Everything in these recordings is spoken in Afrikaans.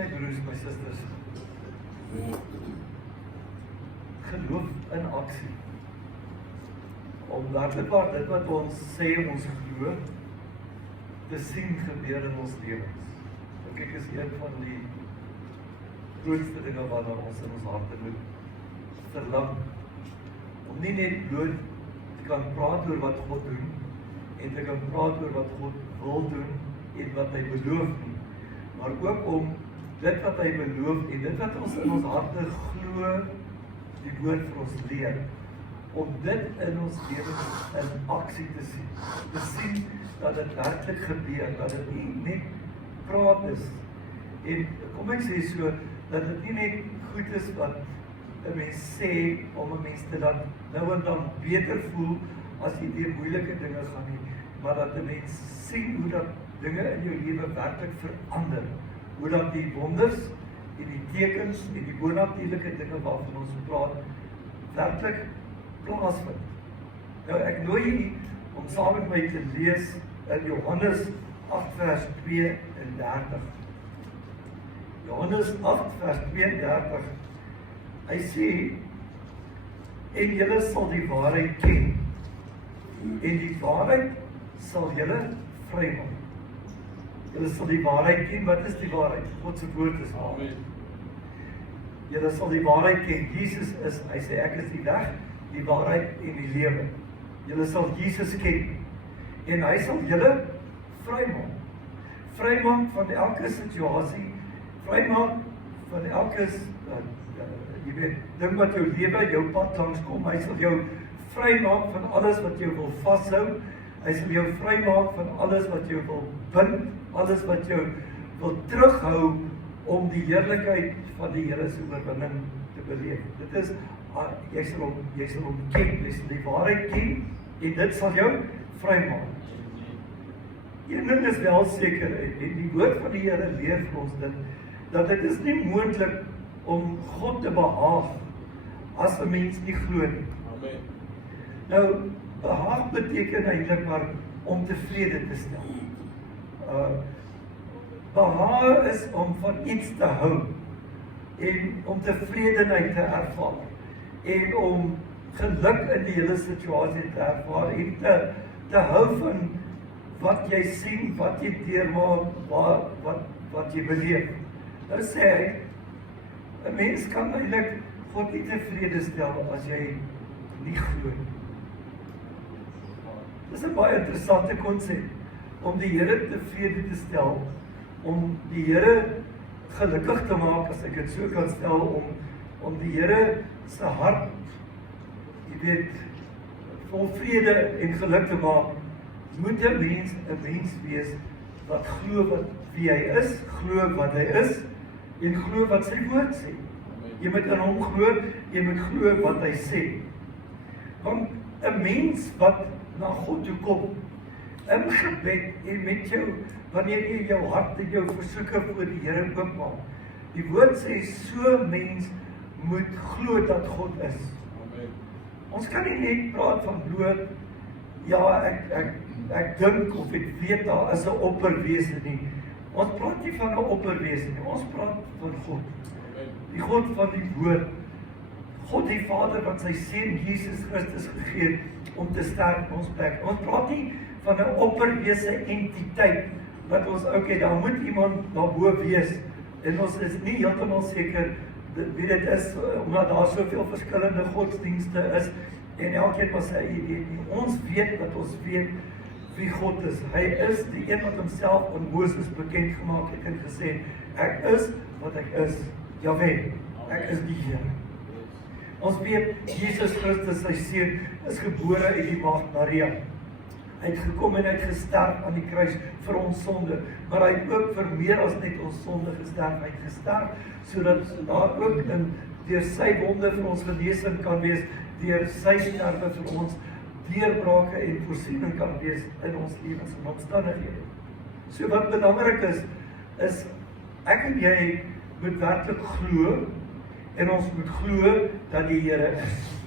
my broers, my susters, geloof in aksie. Om werklik waar dit wat ons sê ons glo, te sien gebeur in ons lewens. Ek is een van die grootste dinge waarna ons in ons harte moet verlang. Om nie net bloot te kan praat oor wat God doen, en te kan praat oor wat God wil doen, en wat hy beloof nie, maar ook om dit wat hy beloof, en dit wat ons in ons harte glo, die woord vir ons leer, om dit in ons lewens in aksie te sien dat dit werklik gebeur, dat dit nie net praat is, en kom ek sê so, dat dit nie net goed is wat 'n mens sê, om 'n mens te dan nou en dan beter voel, as jy deur moeilike dinge gaan nie, maar dat 'n mens sien hoe dat dinge in jou lewe werklik verander, hoe dat die wonders, en die tekens, en die bonatuurlike dinge waarvan ons praat, werklik plaasvind. Nou ek nooi julle om saam met my te lees in Johannes 8 vers 32. Johannes 8 vers 32, hy sê, en julle sal die waarheid ken, en die waarheid sal julle vrymaak. Julle sal die waarheid ken, wat is die waarheid? God se woord is waarheid. Julle sal die waarheid ken, Jesus is, hy sê ek is die weg, die waarheid en die lewe. Julle sal Jesus ken, en hy sal julle vrymaak. Vrymaak van elke situasie, vrymaak van elke jy weet, ding wat jou lewe, jou pad langs kom, hy sal jou vrymaak van alles wat jou wil vashou, hy sal jou vrymaak van alles wat jou wil bind, alles wat jou wil terughou om die heerlikheid van die Here se oorwinning te beleef. Dit is, jy sal hom ken, jy sal die waarheid ken, en dit sal jou vrymaak. Een ding is wel seker, en die woord van die Here leer vir ons dit, dat dit is nie moontlik om God te behaag as 'n mens nie glo nie. Amen. Nou, behaag beteken eintlik maar om tevrede te stel. Behaag is om van iets te hou, en om tevredenheid te ervaar, en om geluk in die hele situasie te ervaar, en te hou van wat jy sien, wat jy deurmaak, wat jy beleef. Nou sê hy, 'n mens kan eintlik God nie tevrede stel as jy nie glo nie. Dis 'n baie interessante konsep, om die Here tevrede te stel, om die Here gelukkig te maak, as ek dit so kan stel, om die Here se hart, jy weet, vol vrede en geluk te maak, moet 'n mens wees wat glo wie hy is, glo wat hy is, en glo wat sy woord sê. Jy moet in hom glo, jy moet glo wat hy sê. Want 'n mens wat na God toe kom, in gebed en met jou, wanneer jy jou hart en jou versoeke voor die Here oopmaak, die woord sê, so mens moet glo dat God is. Amen. Ons kan nie net praat van bloot, ja, ek dink of ek weet daar is 'n opperwese nie. Ons praat nie van 'n opperwese nie, ons praat van God. Die God van die woord. God die Vader wat sy seun Jesus Christus gegee het om te sterf in ons plek. Ons praat nie van 'n opperwese entiteit wat ons, daar moet iemand daarbo wees, en ons is nie heeltemal seker wie dit is, omdat daar soveel verskillende godsdienste is, en elkeen met sy idee nie. Ons weet dat ons weet wie God is. Hy is die een wat homself aan Moses bekend gemaak het en gesê, ek is wat ek is, Jahwe, ek is die Here. Ons weet, Jesus Christus, sy seun, is gebore uit die maagd Maria. Hy het gekom en hy het gesterf aan die kruis vir ons sonde, maar hy het ook vir meer as net ons sonde gesterf. Hy het gesterf, sodat daar ook deur sy wonde vir ons genesing kan wees, deur sy sterwe vir ons deurbrake en voorsiening kan wees in ons lewens en omstandighede. So wat belangrik is ek en jy moet werklik glo, en ons moet glo dat die Here is.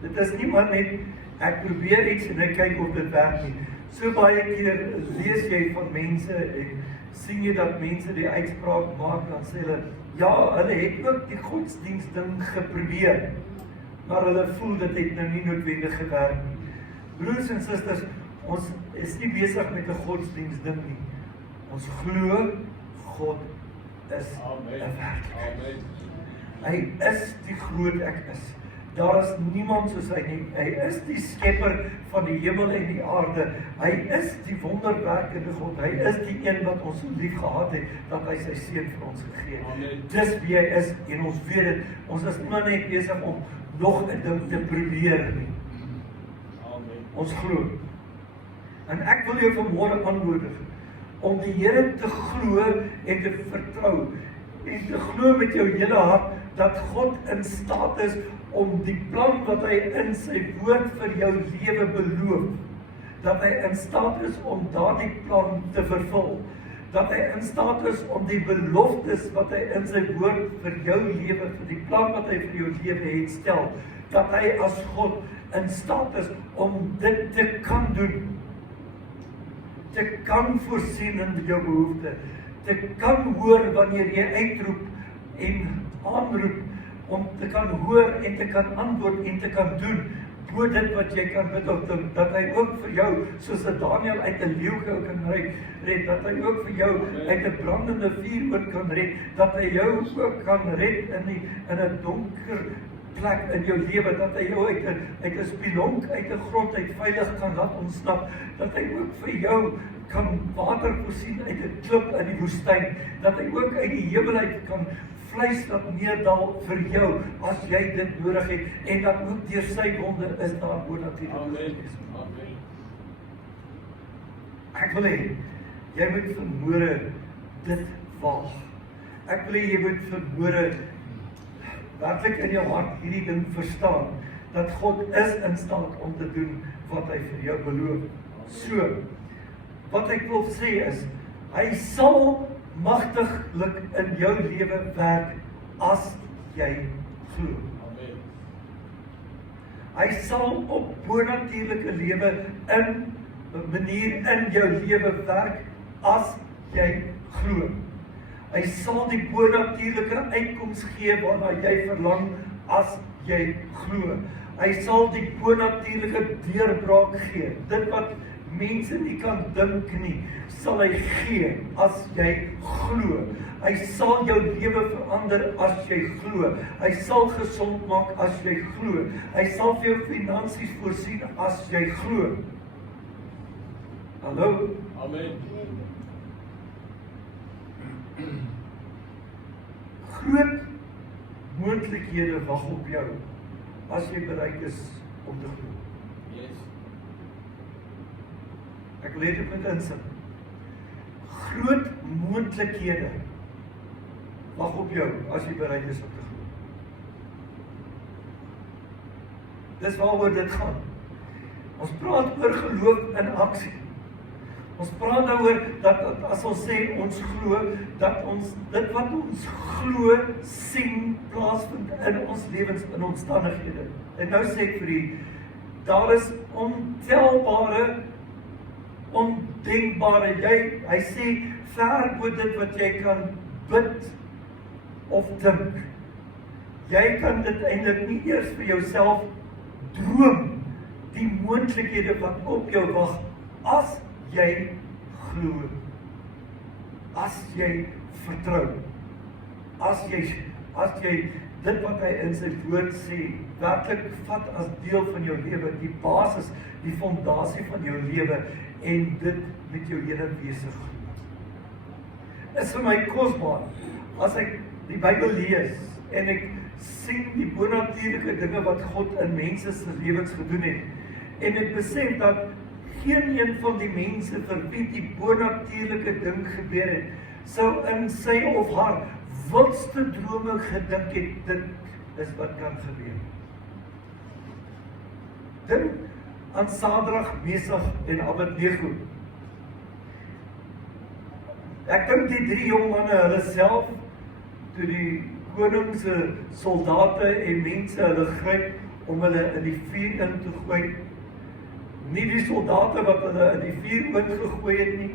Dit is nie maar net, ek probeer iets en ek kyk of dit werk nie. So baie keer lees jy van mense en sien jy dat mense die uitspraak maak, dan sê hulle, ja, hulle het ook die godsdienstding geprobeer, maar hulle voel dit het nou nie noodwendig gewerk nie. Broers en susters, ons is nie besig met 'n godsdienstding nie. Ons glo God is 'n werklikheid. Hy is die groot ek is. Daar is niemand soos hy nie. Hy is die skepper van die hemel en die aarde. Hy is die wonderwerkende God. Hy is die een wat ons so lief gehad het, dat hy sy seun vir ons gegee het. Dis wie hy is, en ons weet dit. Ons is nie net besig om nog 'n ding te probeer nie. Ons glo. En ek wil jou vanmôre aanmoedig om die Here te glo en te vertrou en te glo met jou hele hart dat God in staat is om die plan wat hy in sy woord vir jou lewe beloof, dat hy in staat is om daardie plan te vervul, dat hy in staat is om die beloftes wat hy in sy woord vir jou lewe, vir die plan wat hy vir jou lewe het stel, dat hy as God in staat is om dit te kan doen, te kan voorsien in jou behoefte, te kan hoor wanneer jy uitroep en aanroep, om te kan hoor en te kan antwoord en te kan doen, bo dit wat jy kan bid of dink, dat hy ook vir jou, soos Daniël uit 'n leeukou kan red, dat hy ook vir jou uit 'n brandende vuur kan red, dat hy jou ook kan red in 'n donker plek in jou lewe, dat hy jou uit 'n spilonk, uit 'n grot uit veilig kan laat ontsnap, dat hy ook vir jou kan water voorsien uit 'n klip in die woestyn, dat hy ook uit die hemel uit kan vleis laat neerdal vir jou, as jy dit nodig het, en dat ook deur sy wonde is daar bonatuurlik. Ek wil hê, jy moet vanmôre dit waag. Ek wil hê, jy moet vanmôre werklik in jou hart hierdie ding verstaan, dat God is in staat om te doen wat hy vir jou beloof. So, wat ek wil sê is, hy sal magtiglik in jou lewe werk as jy glo. Hy sal op bonatuurlike lewe in 'n manier in jou lewe werk as jy glo. Hy sal die bonatuurlike uitkoms gee waarna jy verlang as jy glo. Hy sal die bonatuurlike deurbraak gee. Dit wat mense nie kan dink nie, sal hy gee as jy glo. Hy sal jou lewe verander as jy glo. Hy sal gesond maak as jy glo. Hy sal vir jou finansies voorsien as jy glo. Hallo? Amen. Groot moontlikhede wag op jou as jy bereid is om te glo. Ek wil dit met insit. Groot moontlikhede wag op jou as jy bereid is om te glo. Dis waaroor dit gaan. Ons praat oor geloof in aksie. Ons praat daaroor dat as ons sê ons glo, dat ons dit wat ons glo sien plaasvind in ons lewens, in omstandighede. En nou sê ek vir u, daar is ontelbare, ondenkbare, hy sê ver bo dit wat jy kan bid of dink. Jy kan dit eintlik nie eers vir jouself droom, die moontlikhede wat op jou wag, as jy glo, as jy vertrou, as jy dit wat hy in sy woord sê, werklik vat as deel van jou lewe, die basis, die fondasie van jou lewe, en dit met jou hele wese glo. Is vir my kosbaar, as ek die Bybel lees, en ek sien die bonatuurlike dinge wat God in mense se lewens gedoen het, en ek besef dat geen een van die mense vir wie die bonatuurlike ding gebeur het, sou in sy of haar wildste drome gedink het, dit is wat kan gebeur. Dink aan Sadrag, Mesach en Abednego. Ek dink die 3 jong manne, hulle self, toe die koning se soldate en mense hulle gryp om hulle in die vuur in te gooi, nie die soldate wat hulle in die vuur ingegooi het nie,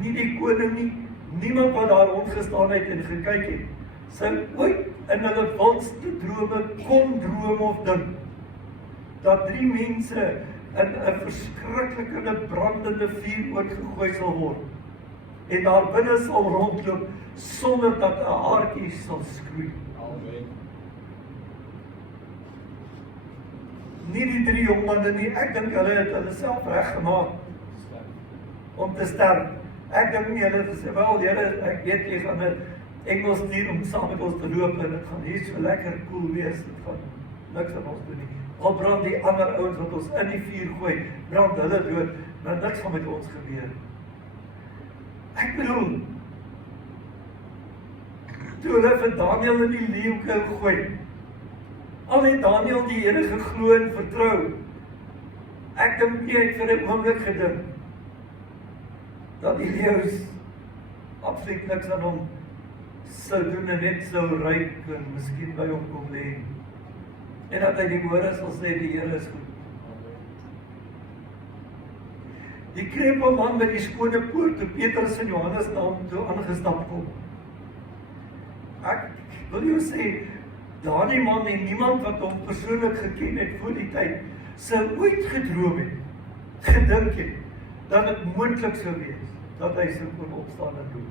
nie die koning nie, niemand wat daar rondgestaan het en gekyk het, sou ooit in hulle wildste drome kon droom of dink, dat 3 mense in 'n verskriklike brandende vuur oorgegooi sal word, en daar binne sal rondloop, sonder dat 'n haartjie sal skroei. Amen. Nie die 3 jong manne nie, ek dink hulle het hulle self reggemaak om te sterf. Ek dink nie hulle het gesê, wel Here, ek weet jy gaan 'n engel stuur om saam met ons te loop en dit gaan hier so lekker cool wees, dit gaan niks aan ons doen nie. Al brand die ander ouens wat ons in die vuur gooi, brand hulle dood, maar niks gaan met ons gebeur. Ek bedoel, toe hulle vir Daniël in die leeukuil gooi, al het Daniël die Here geglo en vertrou, ek dink nie het vir 'n oomblik gedink, dat die leeu's absoluut niks aan hom sou doen en net sou ryk en miskien by hom kom lê. En dat hy die woorde sal sê, die Here is goed. Die krepe man by die skone poort, toe Petrus en Johannes na hom toe aangestap kom. Ek wil jou sê, daardie man en niemand wat hom persoonlik geken het voor die tyd, sou ooit gedroom het, gedink het, dat dit moontlik sou wees, dat hy sou kon opstaan en doen.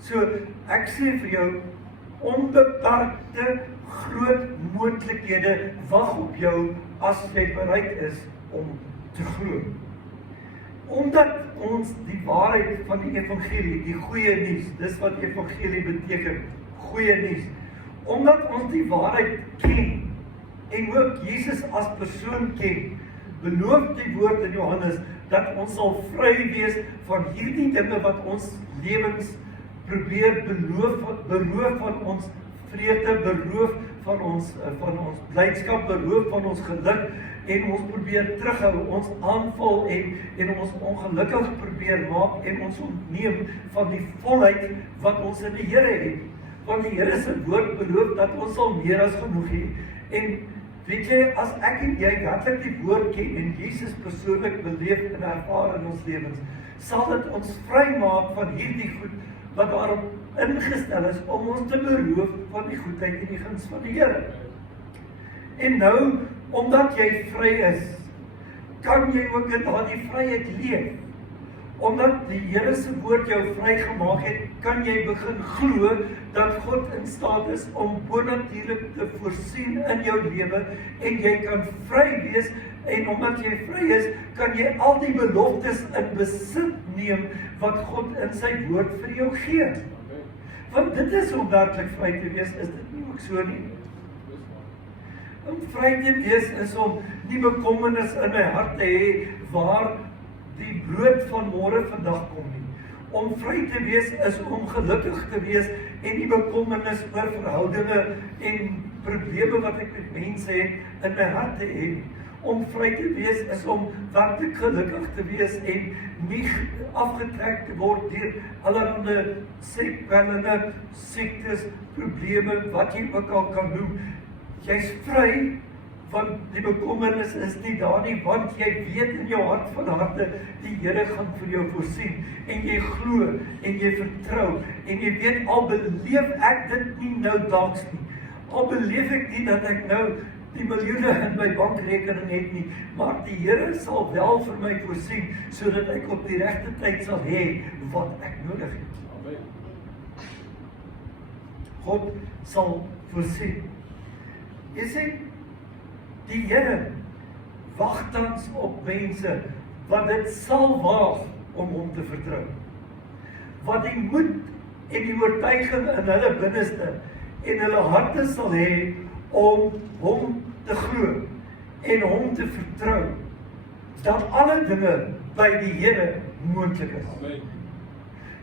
So, ek sê vir jou, onbeperkte groot moontlikhede wag op jou, as jy bereid is om te glo. Omdat ons die waarheid van die evangelie, die goeie nuus, dis wat evangelie beteken, goeie nuus, omdat ons die waarheid ken, en ook Jesus as persoon ken, beloof die woord in Johannes, dat ons sal vry wees van hierdie dinge wat ons lewens probeer beroof van ons vrede, beroof van ons blydskap, beroof van ons geluk, en ons probeer terughou, ons aanval en ons ongelukkig probeer maak, en ons ontneem van die volheid wat ons in die Here het. Want die Here se woord beloof dat ons sal meer as genoeg hê. En weet jy, as ek en jy werklik die woord ken en Jesus persoonlik beleef en ervaar in ons lewens, sal dit ons vrymaak van hierdie goed wat daarop ingestel is om ons te beroof van die goedheid en die guns van die Here. En nou, omdat jy vry is, kan jy ook in daardie vryheid leef. Omdat die Here se woord jou vrygemaak het, kan jy begin glo dat God in staat is om bonatuurlik te voorsien in jou lewe, en jy kan vry wees, en omdat jy vry is, kan jy al die beloftes in besit neem wat God in sy woord vir jou gee. Want dit is om werklik vry te wees, is dit nie ook so nie? Om vry te wees is om die bekommernis in my hart te hê, waar die brood van môre vandag kom nie. Om vry te wees is om gelukkig te wees en die bekommernis oor verhoudinge en probleme wat ek met mense het in my hart te hê. Om vry te wees is om werklik gelukkig te wees en nie afgetrek te word deur allerlei kwellende siektes, probleme, wat jy ook al kan noem. Jy's vry, want die bekommernis is nie daar nie, want jy weet in jou hart van harte, die Here gaan vir jou voorsien, en jy glo, en jy vertrou, en jy weet, al beleef ek dit nie nou daags nie, al beleef ek nie dat ek nou die miljoene in my bankrekening het nie, maar die Here sal wel vir my voorsien, sodat ek op die regte tyd sal hê wat ek nodig het. Amen. God sal voorsien. Jy sê, die Here wag tans op mense wat dit sal waag om hom te vertrou. Wat die moed en die oortuiging in hulle binneste en hulle harte sal hê om hom te glo en hom te vertrou, dat alle dinge by die Here moontlik is. Amen.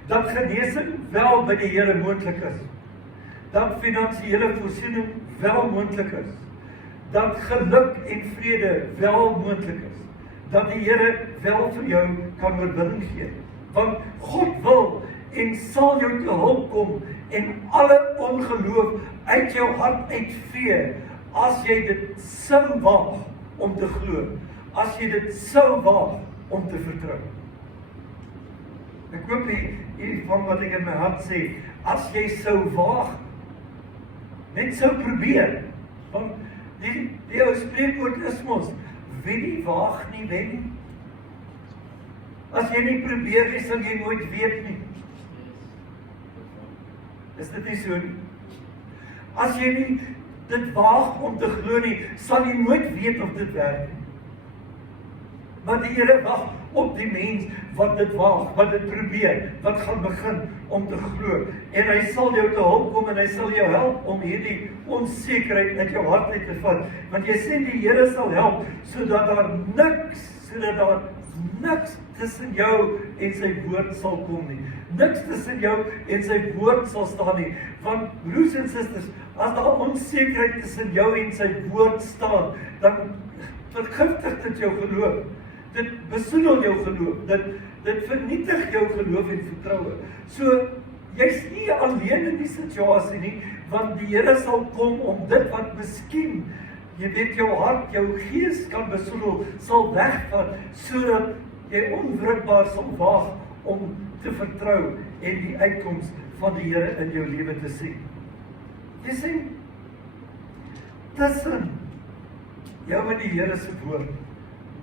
Dat genesing wel by die Here moontlik is. Dat finansiële voorsiening wel moontlik is. Dat geluk en vrede wel moontlik is. Dat die Here wel vir jou kan oorwinning gee. Want God wil en sal jou te hulp kom en alle ongeloof uit jou hart uitvee as jy dit sou waag om te glo, as jy dit sou waag om te vertrou. Ek hoop hier van wat ek in my hart sê, as jy sou waag, net sou probeer, want die ou spreekwoord is mos, wie nie waag nie wen nie. As jy nie probeer nie, sal jy nooit weet nie. Is dit nie so nie? As jy nie dit waag om te glo nie, sal jy nooit weet of dit werk nie. Maar die Here wag op die mens wat dit waag, wat dit probeer, wat gaan begin om te glo. En hy sal jou te hulp kom en hy sal jou help om hierdie onsekerheid uit jou hart uit te vat. Want jy sê die Here sal help, sodat daar niks tussen jou en sy woord sal kom nie. Niks tussen jou en sy woord sal staan nie. Want broers en susters, as daar onsekerheid tussen jou en sy woord staan, dan vergiftig dit jou geloof. Dit besoedel jou geloof. Dit vernietig jou geloof en vertroue. So, jy's nie alleen in die situasie nie, want die Here sal kom om dit wat miskien, jy weet, jou hart, jou gees kan besoedel, sal wegvat, sodat jy onwrikbaar sal waag om te vertrou en die uitkoms van die Here in jou lewe te sien. Jy sien, tussen jou en die Here se woord,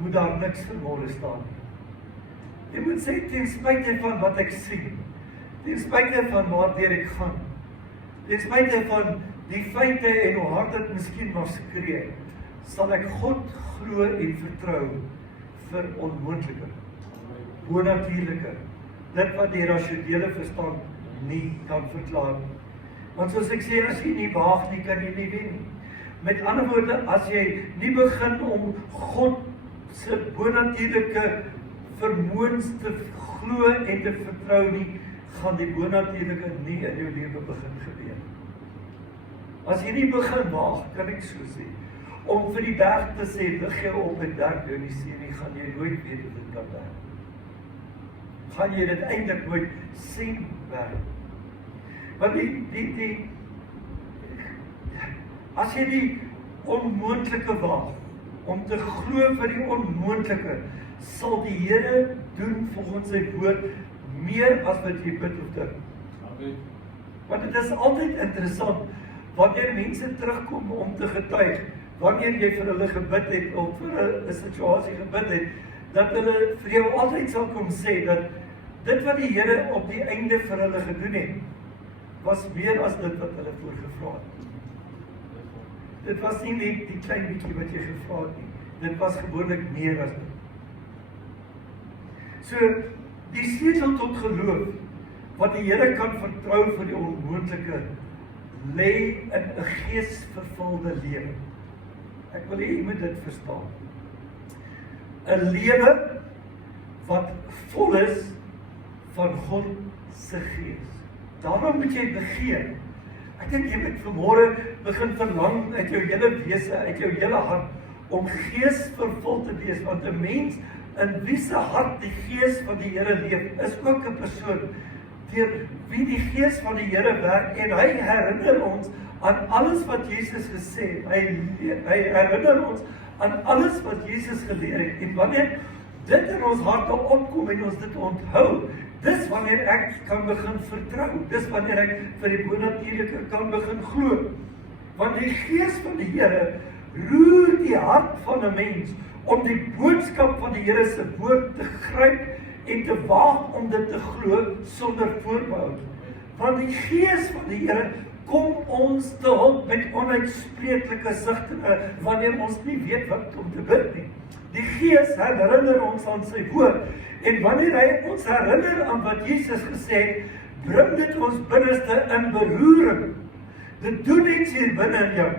moet daar niks vermoorde staan. Jy moet sê, ten spyte van wat ek sien, ten spyte van waardeur ek gaan, ten spyte van die feite en hoe hard dit miskien mag skree, sal ek God glo en vertrou vir onmoontlike, bonatuurlike, dit wat die rasionele verstand nie kan verklaar. Want soos ek sê, as jy nie waag nie, kan jy nie wen nie. Met ander woorde, as jy nie begin om God se bonatuurlike vermoëns te glo en te vertrou nie, gaan die bonatuurlike nie in jou lewe begin gebeur. As jy nie begin waag, kan ek so sê, om vir die berg te sê, lig jou op en dank jou nie sê nie, gaan jy nooit weet hoe dit kan werk. Gaan jy dit eintlik nooit sien werk. Want as jy die onmoontlike waag, om te glo vir die onmoontlike, sal die Here doen volgens sy woord meer as wat jy bid of dink. Want dit is altyd interessant, wanneer mense terugkom om te getuig, wanneer jy vir hulle gebid het, of vir 'n situasie gebid het, dat hulle vir jou altyd sal kom sê, dat dit wat die Here op die einde vir hulle gedoen het, was meer as dit wat hulle voorgevra het. Dit was nie net die klein bietjie wat jy gevra het nie. Dit was gewoonlik meer as dit. So, die sleutel tot geloof, wat die Here kan vertrou vir die onmoontlike, lê in 'n geesvervulde lewe. Ek wil hê jy moet dit verstaan. 'n Lewe wat vol is van God se gees. Daarom moet jy begeer. Ek dink jy moet vanmôre begin verlang uit jou hele wese, uit jou hele hart, om geesvervuld te wees, want 'n mens in wie se hart die gees van die Here leef, is ook 'n persoon deur wie die gees van die Here werk, en hy herinner ons aan alles wat Jesus gesê het. Hy herinner ons aan alles wat Jesus geleer het, en wanneer dit in ons harte opkom en ons dit onthou, dis wanneer ek kan begin vertrou, dis wanneer ek vir die bonatuurlike kan begin glo. Want die gees van die Here roer die hart van 'n mens om die boodskap van die Here se woord te gryp en te waag om dit te glo sonder voorbehou. Want die gees van die Here kom ons te hulp met onuitspreeklike sigtinge wanneer ons nie weet wat om te bid nie. Die Gees herinner ons aan sy woord, en wanneer hy ons herinner aan wat Jesus gesê het, bring dit ons binneste in beroering. Dit doen iets hier binne in jou.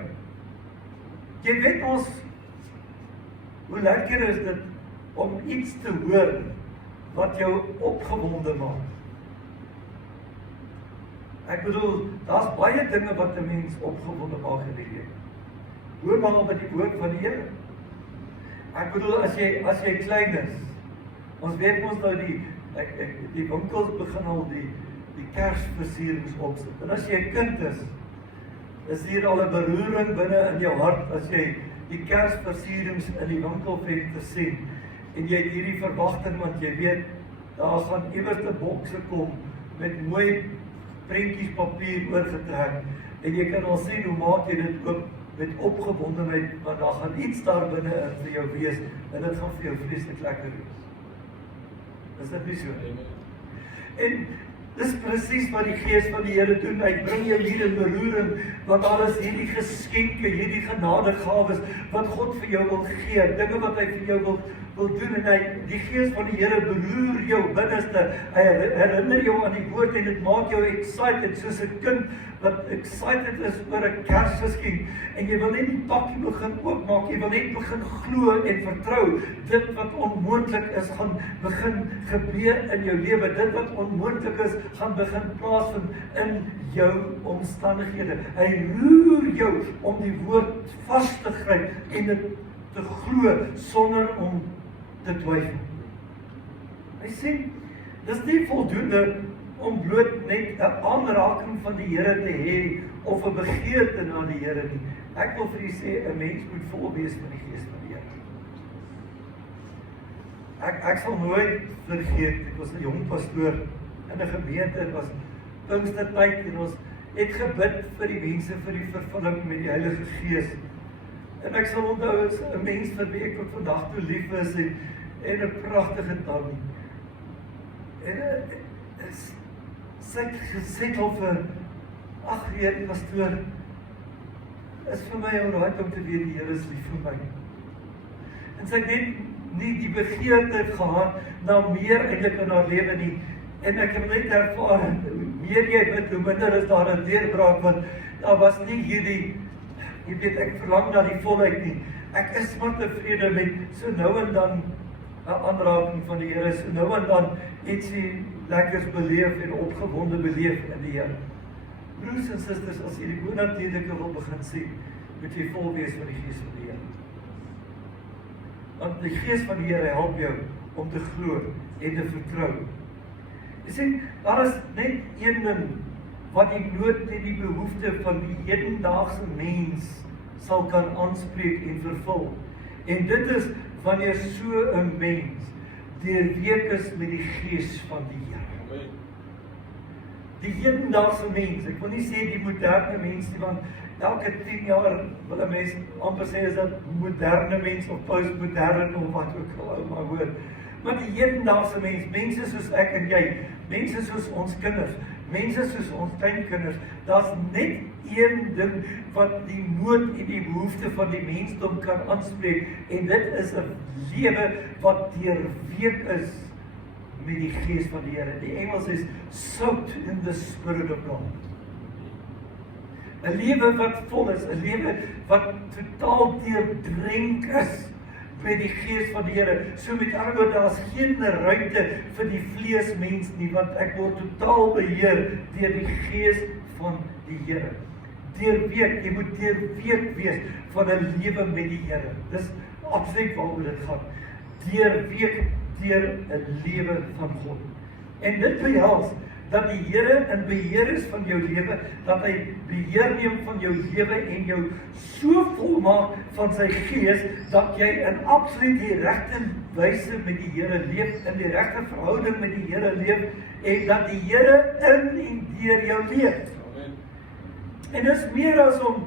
Jy weet ons, hoe lekker is dit om iets te hoor wat jou opgewonde maak. Ek bedoel, daar's baie dinge wat 'n mens opgewonde maak in die lewe. Hoor maar met die woord van die Here. Ek bedoel, as jy klein is, ons weet ons nou die winkels begin al die Kersversierings opsit. En as jy 'n kind is hier al 'n beroering binne in jou hart, as jy die Kersversierings in die winkelvenster sien, en jy het hierdie verwagting, want jy weet, daar gaan iewers 'n bokse kom, met mooi prentjies papier oorgetrek, en jy kan al sien hoe maak jy dit ook met opgewondenheid, want daar gaan iets daar binne in vir jou wees, en dit gaan vir jou vreeslik lekker wees. Is dit nie so? En dis presies wat die Gees van die Here doen, hy bring jou hier in beroering, want daar is hierdie geskenke, hierdie genadegawes, wat God vir jou wil gee, dinge wat hy vir jou wil doen, en die Gees van die Here beroer jou binneste, hy herinner jou aan die woord, en dit maak jou excited, soos 'n kind, wat excited is oor 'n Kersgeskenk, en jy wil net die pakkie begin oopmaak, jy wil net begin glo en vertrou, dit wat onmoontlik is, gaan begin gebeur in jou lewe, dit wat onmoontlik is, gaan begin plaasvind in jou omstandighede. Hy roer jou om die woord vas te gryp en dit te glo sonder om te twyfel. Hy sê, dis nie voldoende om bloot net 'n aanraking van die Here te hê of 'n begeerte na die Here nie. Ek wil vir u sê, 'n mens moet vol wees van die Gees van die Here. Ek sal nooit vergeet, ek was 'n jong pastoor in 'n gemeente, dit was Pinkstertyd, en ons het gebid vir die mense vir die vervulling met die Heilige Gees. En ek sal onthou, as 'n mens vir wie ek tot vandag toe lief is, en 'n pragtige tannie. En sy het gesê al vir 8 jaar, pastoor, is vir my alright om te weet die Here is lief vir my. En sy het net nie die begeerte gehad na meer eintlik in haar lewe nie. En ek het net ervaar, hoe meer jy bid, hoe minder is daar 'n deurbraak, want daar was nie hierdie, jy weet, ek verlang na die volheid nie. Ek is maar tevrede met so nou en dan 'n aanraking van die Here, so nou en dan ietsie lekkers beleef en opgewonde beleef in die Here. Broers en susters, as jy die bonatuurlike wil begin sien, moet jy vol wees van die Gees van die Here. Want die Gees van die Here help jou om te glo en te vertrou. Jy sien, daar is net een ding wat die nood en die behoefte van die hedendaagse mens sal kan aanspreek en vervul. En dit is wanneer so 'n mens deurweek is met die Gees van die Here. Die hedendaagse mens, ek wil nie sê die moderne mens nie, want elke 10 jaar wil 'n mens amper sê is dat moderne mens of postmodern of wat ook al maar hoor. Maar die hedendaagse mens, mense soos ek en jy, mense soos ons kinders, mense soos ons kleinkinders, daar's net een ding wat die nood en die behoefte van die mensdom kan aanspreek, en dit is 'n lewe wat deurweek is met die Gees van die Here. Die Engels is soaked in the Spirit of God. 'n lewe wat vol is, 'n lewe wat totaal deurdrenk is met die Gees van die Here. So met ander woorde, daar is geen ruimte vir die vleesmens nie, want ek word totaal beheer deur die Gees van die Here. Deurweek, jy moet deurweek wees van 'n lewe met die Here. Dis absoluut waaroor dit gaan. Deurweek deur 'n lewe van God. En dit behels dat die Here in beheer is van jou lewe, dat hy beheer neem van jou lewe en jou so volmaak van sy Gees, dat jy in absoluut die regte wyse met die Here leef, in die regte verhouding met die Here leef, en dat die Here in en deur jou leef. En dis meer as om,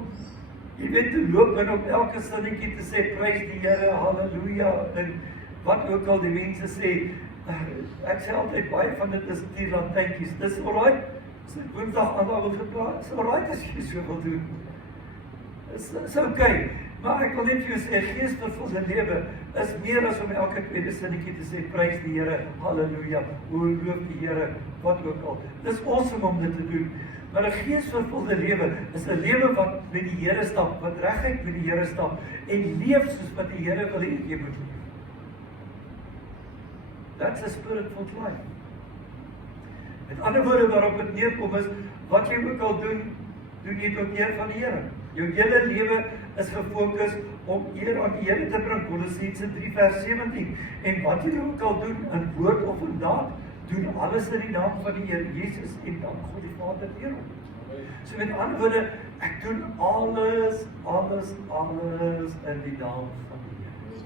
jy weet, te loop en op elke sinnetjie te sê, prys die Here, halleluja, en wat ook al die mense sê. Ek sê altyd, baie van dit is tierlantijntjies. Dis alright, as ek woensdag aan wil geplaas, is alright as jy so wil doen. Is okay, maar ek wil net vir jou sê, geesvervulde lewe is meer as om elke tweede sinnetjie te sê, prys die Here, halleluja, hoe loof die Here, wat ook al. Dis awesome om dit te doen. Maar 'n geesvervulde lewe is 'n lewe wat met die Here stap, wat reguit met die Here stap, en leef soos wat die Here wil hê jy moet leef. That's a spiritual life. Met ander woorde waarop dit neerkom is, wat jy ook al doen, doen jy tot eer van die Here. Jou hele lewe is gefokus om eer aan die Here te bring, Kolossense 3 vers 17. En wat jy ook al doen, in woord of in daad, doen alles in die naam van die Here Jesus en dan God die Vader eer hom. So met ander woorde, ek doen alles in die naam van die Here.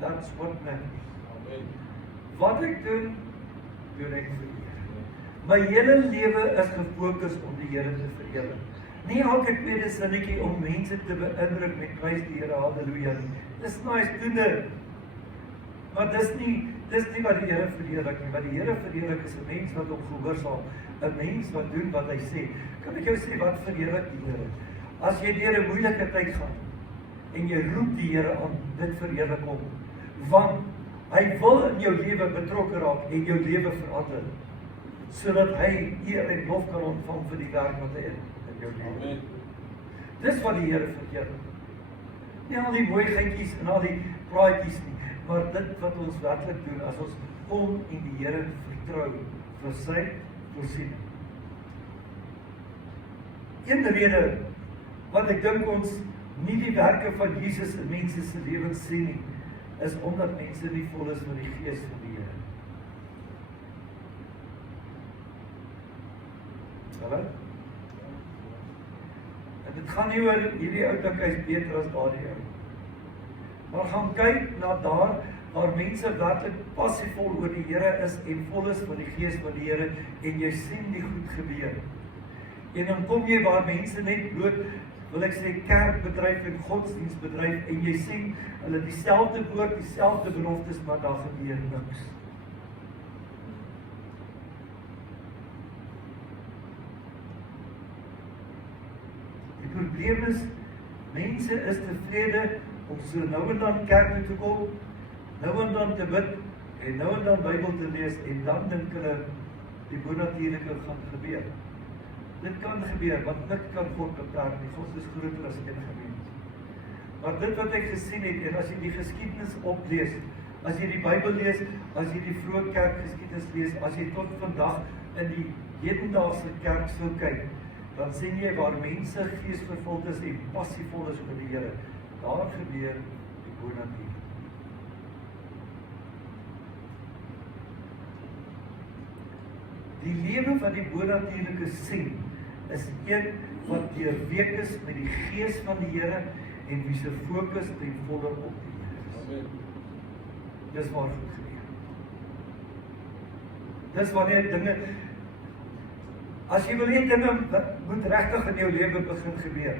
That's what matters. Wat ek doen ek vir die Here. My hele lewe is gefokus om die Here te verheerlik. Nie elke tweede sinnetjie om mense te beïndruk met prys die Here, halleluja. Dis nice, doen dit. Maar dis nie wat die Here verheerlik nie. Wat die Here verheerlik is 'n mens wat hom gehoorsaam, 'n mens wat doen wat hy sê. Kan ek jou sê wat verheerlik die Here? As jy deur 'n moeilike tyd gaan en jy roep die Here aan, dit verheerlik hom. Want hy wil in jou lewe betrokke raak en jou lewe verander, sodat hy eer en lof kan ontvang vir die werk wat hy in jou lewe. Dis wat die Here verheerlik. Nie al die mooi geintjies en al die praatjies nie, maar dit wat ons werklik doen as ons hom en die Here vertrou vir sy voorsiening. Een rede wat ek dink ons nie die werke van Jesus in mense se lewens sien nie, is omdat mense nie vol is van die Gees van die Here. Hallo? En dit gaan nie oor hierdie ou dink hy's beter as daardie ou. Maar gaan kyk na daar waar mense werklik passievol oor die Here is en vol is van die Gees van die Here en jy sien die goed gebeur. En dan kom jy waar mense net bloot, wil ek sê, kerkbedryf en godsdienstbedryf en jy sien hulle dieselfde woord, dieselfde beloftes, maar daar gebeur niks. Die probleem is, mense is tevrede om so nou en dan kerk toe te kom, nou en dan te bid, en nou en dan Bybel te lees, en dan dink hulle, die bonatuurlike gaan gebeur. Dit kan gebeur, want dit kan God beperk nie. God is groter as een gemeente. Maar dit wat ek gesien het, en as jy die geskiedenis oplees, as jy die Bybel lees, as jy die vroeë kerkgeskiedenis lees, as jy tot vandag in die hedendaagse kerk sou kyk, dan sien jy waar mense geesvervuld is en passievol is oor die Here. Daar gebeur die bonatuur. Die lewe van die bonatuurlike sien is een wat deurweek is met die Gees van die Here en wie se fokus ten volle op die Here is. Dis waar goed gebeur. Dis wanneer dinge, as jy wil hê dinge moet regtig in jou lewe begin gebeur,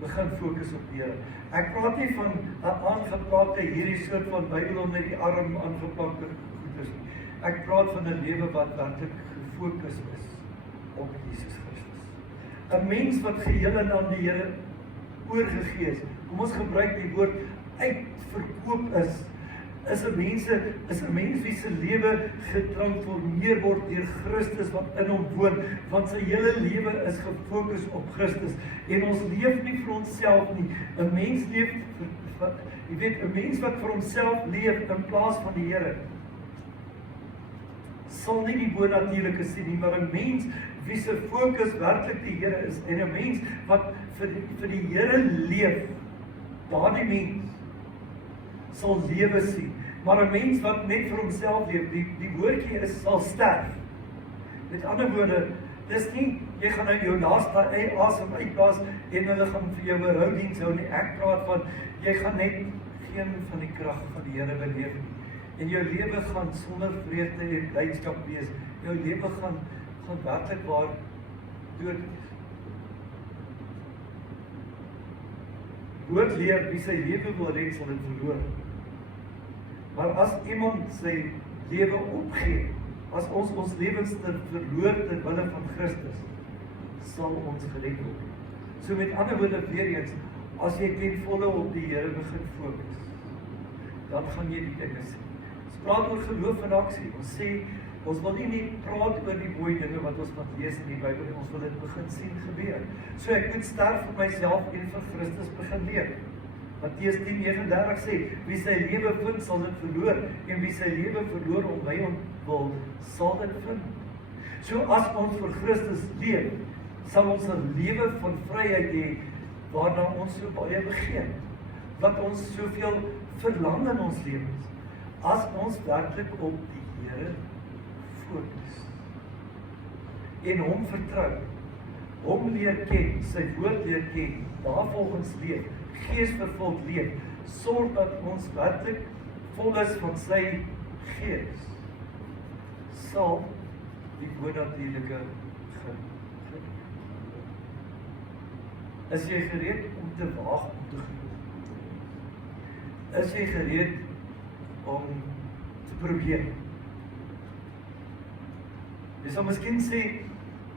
begin fokus op die Here. Ek praat nie van 'n aangeplakte hierdie soort van Bybel onder die arm aangeplakte goeders nie. Ek praat van 'n lewe wat werklik gefokus is op Jesus Christus. 'n Mens wat geheel en aan die Here oorgegee is. Kom ons gebruik die woord uitverkoop is 'n mens wie se lewe getransformeer word deur Christus wat in hom woon, want sy hele lewe is gefokus op Christus. En ons leef nie vir onsself nie. 'n Mens leef jy weet, 'n mens wat vir homself leef in plaas van die Here, sal nie die bonatuurlike sien nie, maar 'n mens wie se fokus werklik die Here is, en 'n mens wat vir die Here leef, daardie mens sal lewe sien. Maar 'n mens wat net vir homself leef, die woordjie is sal sterf. Met ander woorde, dis nie, jy gaan nou jou laaste asem uitblaas en hulle gaan vir jou 'n roudiens hou nie. Ek praat van, jy gaan net geen van die krag van die Here beleef nie. En jou lewe gaan sonder vreugde en blydskap wees. Jou lewe gaan werklik waar dood wees. Woord leer, wie sy lewe wil red, sal dit verloor. Maar as iemand sy lewe opgee, as ons lewens verloor ter wille van Christus, sal ons gered word. So met ander woorde, weer eens, as jy ten volle op die Here begin fokus, dan gaan jy die dinge sien. Ons praat oor geloof en aksie. Ons sê, ons wil nie praat oor die mooi dinge wat ons wat lees in die Bybel, ons wil dit begin sien gebeur. So ek moet sterf vir myself en vir Christus begin leef. Matteus 10:39 sê, wie sy lewe vind, sal dit verloor, en wie sy lewe verloor om my ontwil, sal dit vind. So as ons vir Christus leef, sal ons 'n lewe van vryheid hê, waarna ons so baie begeer, wat ons soveel verlang in ons lewens, as ons werklik op die Here fokus en hom vertrou, hom leer ken, sy woord leer ken, daarvolgens leef, geesvervuld leef, sorg dat ons werklik vol is van sy gees, sal die bonatuurlike geniet. Is jy gereed om te waag om te glo? Is jy gereed om te probeer? Jy sal miskien sê,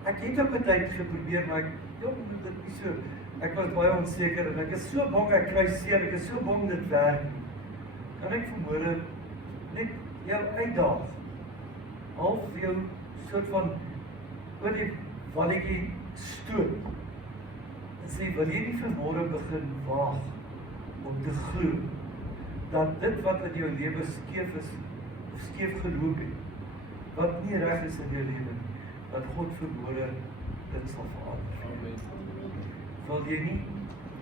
ek het op 'n tyd geprobeer, maar dit nie so. Ek was baie onseker en ek is so bang ek kry seer, ek is so bang dit werk nie. Kan ek vanmôre net jou uitdaag, half jou soort van oor die walletjie stoot en sê, wil jy nie vanmôre begin waag om te glo dat dit wat in jou lewe skeef is of skeef geloop het, wat nie reg is in jou lewe nie, dat God vanmôre dit sal verander. Wil jy nie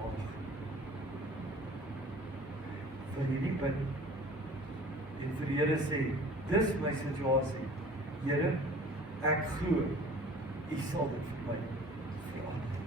waag? Wil jy nie bid en vir die Here sê, dis my situasie, Here, ek glo, U sal dit vir my verander.